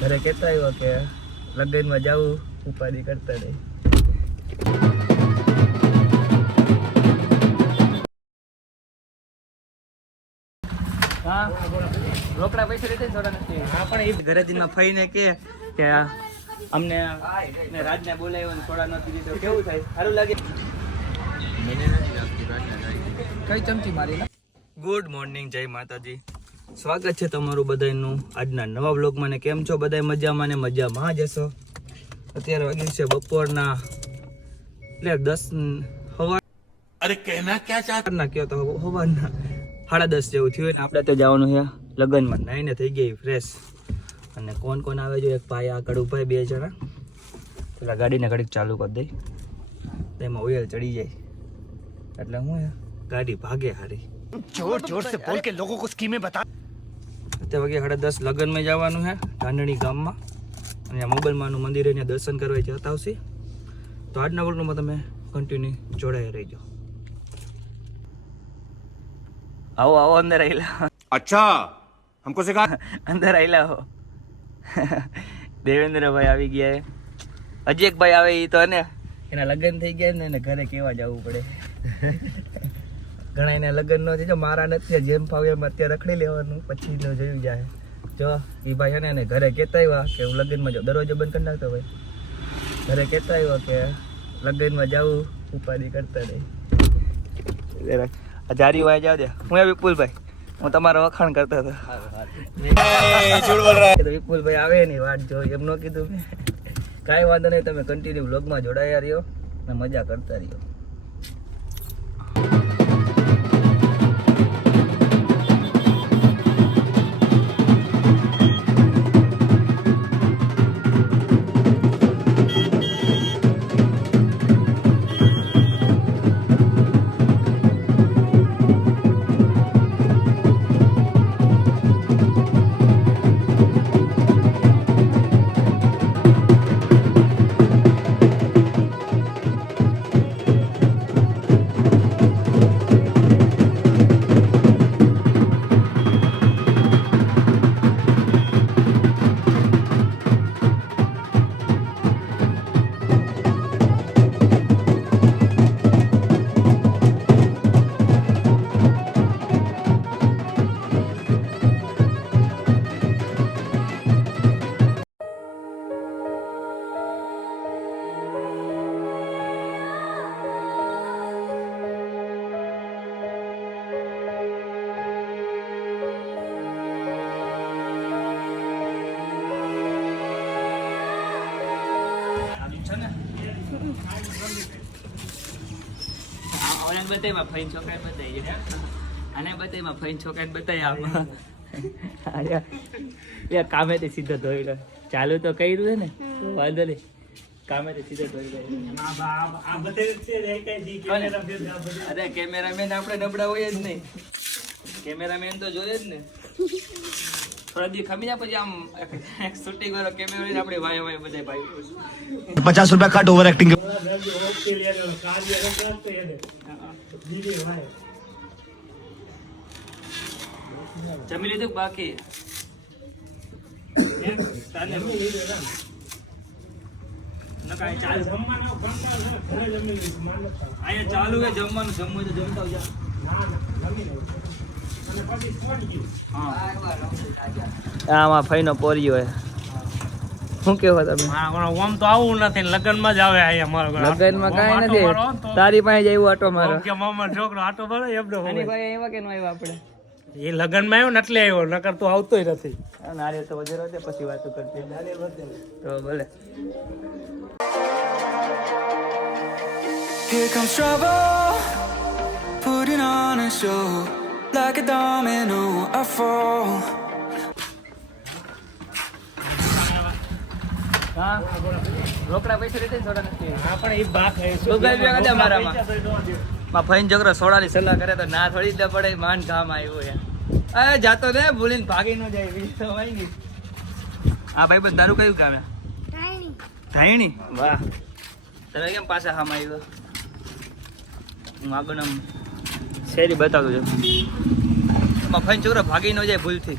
ઘરે કહેતા આવ્યો કે લગ્નમાં જાવું ઉપાધિ કરતા રહે. હા. રોકડા પૈસા લીધે થોડા નથી. હા પણ એ ઘરે જઈને ફઈને કે કે અમને ને રાજને બોલાવ્યો ને થોડા નથી દીધો. કેવું થાય? સારું લાગે? કઈ ચમચી મારી ગુડ મોર્નિંગ જય માતાજી. સ્વાગત છે તમારું બધાનું આજના નવા બ્લોગમાં ને કેમ છો બધા મજામાં ને મજામાં જશો અત્યારે વાગ્યું છે બપોરના એટલે દસ હવા અરે કહેના ક્યાં ચારના કયો તો હવાના સાડા દસ જેવું થયું ને આપણે તો જવાનું છે લગ્નમાં. નાઈને થઈ ગઈ ફ્રેશ અને કોણ કોણ આવે છે? એક ભાઈ આગળ ઊભા બે જણા. પેલા ગાડીને ઘડીક ચાલુ કરી દઈ. તેમાં ઓયલ ચડી જાય. એટલે હું ગાડી ભાગે હારી. જોર જોર સે બોલ કે લોકો કો સ્કીમે બતા તે વાગે સાડા દસ લગ્નમાં જવાનું છે ધાંડણી ગામમાં. અને આ મોબાઈલમાંનું મંદિર એને દર્શન કરવા જતા આવશે. તો આજના વર્ગમાં તમે કન્ટિન્યુ જોડાઈ રહીજો. આવો આવો અંદર આવેલા અચ્છા હમકો સિખા અંદર આવેલા હો. દેવેન્દ્રભાઈ આવી ગયા અજેકભાઈ આવે એ તો ને. એના લગ્ન થઈ ગયા ને એને ઘરે કેવા જવું પડે. ઘણાયના લગ્ન નો જો મારા નથી જેમ ફાવે એમ અત્યારે રખડી લેવાનું. પછી નો જોયું જાય. જો એ ભાઈ છે ને એને ઘરે કહેતા આવ્યા કે હું લગ્નમાં જો દરવાજો બંધ કરી નાખતો ભાઈ. ઘરે કહેતા આવ્યા કે લગ્નમાં જાઉં ઉપાધિ કરતા નહીં જારી વાય જાવ દે. હું એ વિપુલભાઈ. હું તમારો વખાણ કરતા હતા. વિપુલભાઈ આવે ની વાત જો એમ ન કીધું કાંઈ વાંધો નહીં તમે કન્ટિન્યુ બ્લોગમાં જોડાયા રહ્યો અને મજા કરતા રહ્યો. બતાવ્યા ફઈન છોકરા બતાવી આને બતાવ્યા ફઈન છોકરા બતાવ્યા આમાં યાર કામે તે સીધો ધોઈ લો. ચાલુ તો કર્યું છે ને? વાંધો નહીં. કામે તે સીધો ધોઈ લો. અરે કેમેરામેન આપણે નબળા હોય જ નહીં. કેમેરામેન તો જોઈએ જ ને. થોડા દી ખમી જાય પછી જમી લીધું બાકી અહીંયા ચાલુ છે જમવાનું જમવું તો જમતા. હા આમાં ફઈનો પોરિયો હે શું કેવો તમે ઓમ તો આવું નથી લગનમાં જ આવે અહીંયા મારો. લગનમાં કાંઈ નથી તારી પાસે જ આવ્યો આટો મારો કે મામાનો છોકરો આટો મારે એમનો આની હોય. પાસે આવ્યા કે નો આવ્યો આપણે એ લગ્નમાં આવ્યો ને એટલે આવ્યો નકર તો આવતોય નથી નારિયેળ તો વધારે વધે પછી વાતો કરતી તો ભલે Here comes trouble, putting on a show. Like a domino, I fall. હા. રોકડા પૈસા લીધે થોડા નથી. હા સલાહ કરે તો ના થોડી જ પડે માન કામ આવ્યું છે. અરે જાતો ને ભાગી નો જાય બીજું તો હોય નહીં ભાઈ બંધ તારું કયું કામ ધાયણી. વાહ. તમે કેમ પાછા હામ આવ્યો? હું શેરી બતાવું છું. માં ફઈન છોકરો ભાગી ન જાય ભૂલથી.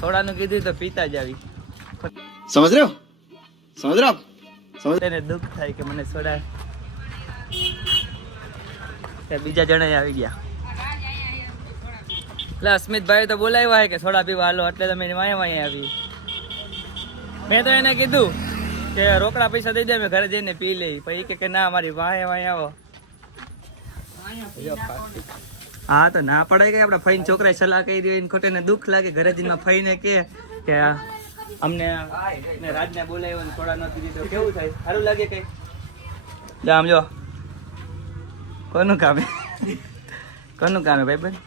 સોડાનું કીધું તો પીતા જ આવી. સમજ રહ્યો? અસ્મિતભાઈ તો બોલાવ્યા હે કે સોડા પીવા હાલો, એટલે તમે આવી. મેં તો એને કીધું કે રોકડા પૈસા દઈ દે ઘરે જઈને પી લઈ પછી કે ના, મારી વાય વાય આવો. હા, તો ના પડાય કે આપડે ફઈને છોકરાએ સલાહ કહી દે એને ને દુઃખ લાગે, ઘરે જઈને ફઈને કે અમને રાજને બોલાવ્યો ને થોડા નથી દીધો. કેવું થાય? સારું લાગે કઈ? લે આમ જો. કોનું કામ? કોનું કામ ભાઈ ભાઈબંધ?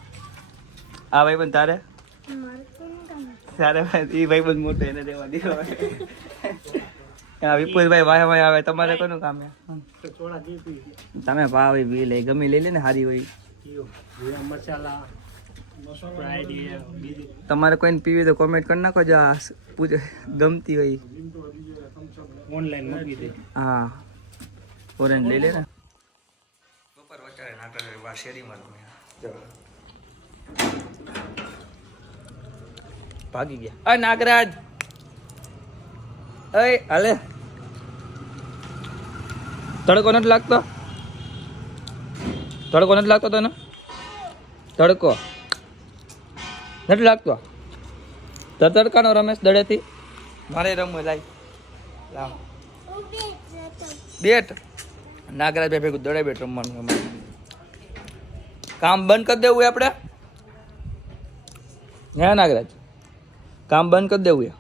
આ ભાઈબંધ તારે? તારે ભાઈ એ મોટો એને દેવા દીધો. વિપુલભાઈ વાય વાય આવે. તમારે કોનું કામ તમે ભાવ બી લે ગમી લઈ લે ને સારી હોય. મસાલા. તમારે કોઈને પીવી તો કોમેન્ટ કરી નાખો જો આ ગમતી હોય. ઓનલાઈન મૂકી દે. હા. ઓરેન્જ લઈ લે ને. બપોર વચારે નાટક વા શેરીમાં ભાગી ગયા. અ નાગરાજ! અય હાલે. તડકો નથી લાગતો? તડકો નથી લાગતો તને? તડકો. નથી લાગતો? તર તડકાનો રમેશ દડેથી? મારે રમવું લાઈ લાવ. બેટ. નાગરાજ ભાઈ ભેગું દડે બેટ રમવાનું અમારે. કામ બંધ કરી દેવું એ આપણે? હે નાગરાજ? કામ બંધ કરી દેવું એ?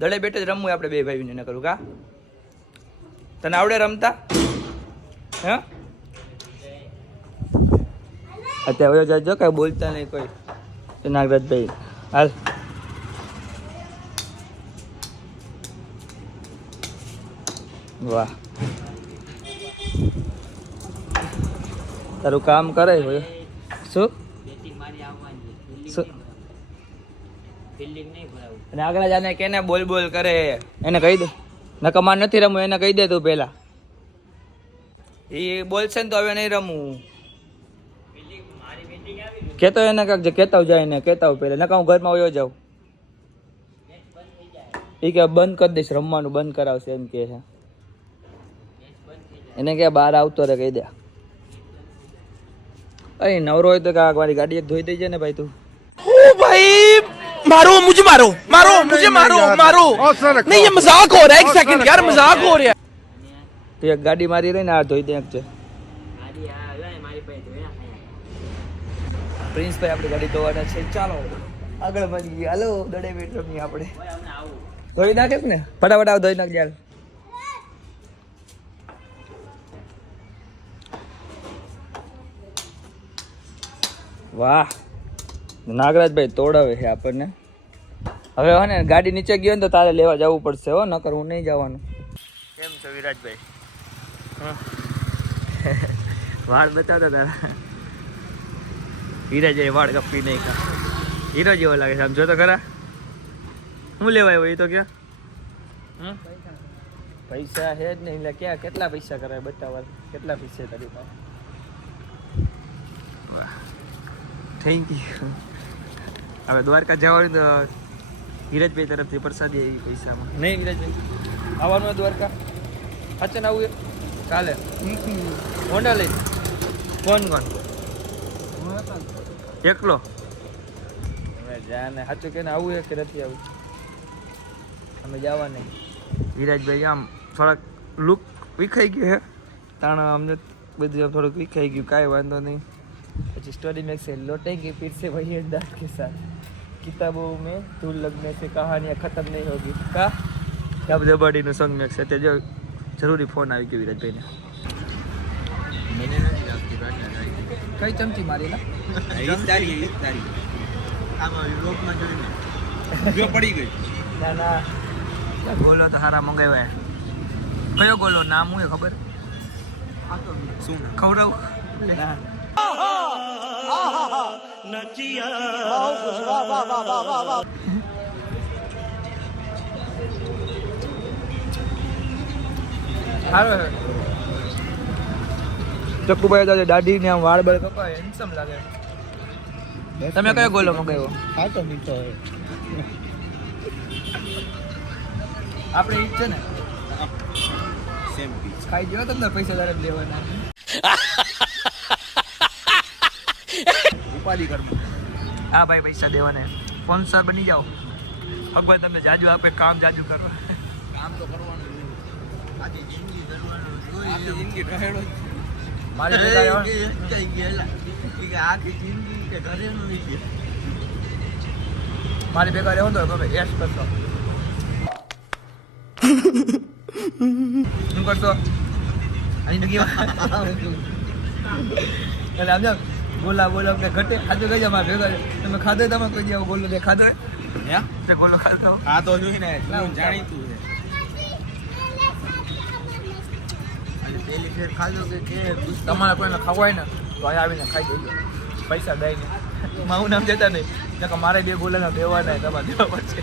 દડે બેટ જ રમવું આપણે બે ભાઈને ન કરું કા? તને આવડે રમતા? હે? અત્યારે હવે જો કઈ બોલતા નહીં કોઈ. તો નાગરાજભાઈ હાલ વાહ તારું કામ કરે હોય શું આગળ જાને કેને બોલ બોલ કરે એને કહી દે નકમા નથી રમવું એને કહી દે તું પેલા એ બોલશે ને તો હવે નહીં રમવું કેતો એને કાંક જે કેતા જાય ને કેતા પેલા નકા હું ઘરમાં વયો જાઉં એ કે બંધ કરી દઈશ રમવાનું બંધ કરાવશે એમ કે છે એને કે બહાર આવતો રે કહી દે અરે નવરો હોય તો કાંક મારી ગાડી એક ધોઈ દેજે ને ભાઈ તું मारो मुझे मारो मारो मुझे मारो मारो नहीं ये मजाक हो रहा है एक सेकंड यार मजाक हो रहा है તું એક ગાડી મારી રહી ને આ ધોઈ દે એક છે પ્રિન્સભાઈ આપણે ગાડી ધોવાના છે. ચાલો આગળ વધી હાલો દડે બેટ રમીએ આપણે. ધોઈ નાખે ને? ફટાફટ આવ ધોઈ નાખ યાર વાહ. નાગરાજભાઈ તોડાવે છે આપણને. હવે હે ને ગાડી નીચે ગયો ને તો તારે લેવા જવું પડશે હો નકર હું નહીં જવાનું. કેમ છો વિરાજભાઈ? વાળ બતાવતા તારા વિરાજભાઈ વાળ કપી નહીં ખા. હીરો જેવો લાગે છે. આમ જો તો ખરા? શું લેવા આવ્યો એ તો ક્યાં? પૈસા છે જ નહીં. એટલે ક્યાં કેટલા પૈસા કરાય બતાવવા? કેટલા પૈસા તારી પાસે? થેન્ક યુ હવે દ્વારકા જવાનું તો ધીરજભાઈ તરફથી પ્રસાદી આવી પૈસામાં. નહીં ધીરજભાઈ આવવાનું દ્વારકા? અચન આવું કાલે? હોન્ડા લઈ કોણ કોણ? એકલો? જાને સાચું કે આવું હે કે નથી આવું? અમે જવા નહીં. વિરાજભાઈ આમ થોડાક લુક વિખાઈ ગયો હે? અમને બધું થોડુંક વિખાઈ ગયું કાંઈ વાંધો નહીં. પછી સ્ટોરી મેં છે લોટેગી ફિર સે વહી અંદાજ કે કિતાબો મેં ધૂલ લગને સે કહાનિયા ખતમ નહીં હોગી. કા? જબ જબાડીનું સંગ તે જો જરૂરી ફોન આવી ગયો વિરાજભાઈને મને કઈ ચમચી મારેલા? તારી તારી આમાં યુરોપમાં જોઈને જો પડી ગઈ. ના ના. ગોલો તો હારા મંગાવ્યા કયો ગોલો? નામ હું ખબર? શું ખવડાવ. નચિયા. સારું ચક્કુભાઈ તો દાઢી ને આમ વાળ બળ કપાય હેન્ડસમ લાગે. તમે કયો ગોલો મંગાવ્યો? આપણે ઈ છે ને? સેમ પીચ ખાઈ ગયો તમને પૈસા તારે લેવાના. ઉપાધિ કરમાં. હા ભાઈ પૈસા દેવાના. સ્પોન્સર બની જાઓ. ભગવાન તમને જાજુ આપે કામ જાજુ કરો કામ તો કરવાનું. આખી જિંદગી કરવાનું જોઈએ. આખી જિંદગી રહેલો જ. મારી ભેગા ગયેલા. કે આખી જિંદગી કે મારી ભેગા રહેવો તો તમે એસ કરશો. શું કરશો? અહીં એટલે આમ બોલા બોલા કે ઘટે ખાધું કહી મારે ભેગા તમે ખાધો તમે કોઈ દી આવો ગોલો ખાધો હે? તે બોલો ખાધો હા તો જોઈને ને જાણીતું છે. પેલી ફેર ખાધું કે કે તમારે કોઈને ખાવું હોય ને, તો અહીં આવીને ખાઈ જઈએ પૈસા દઈને. મારું નામ દેતા નહીં. કે મારે બે ગોલાના દેવાના તમારે દેવા પડશે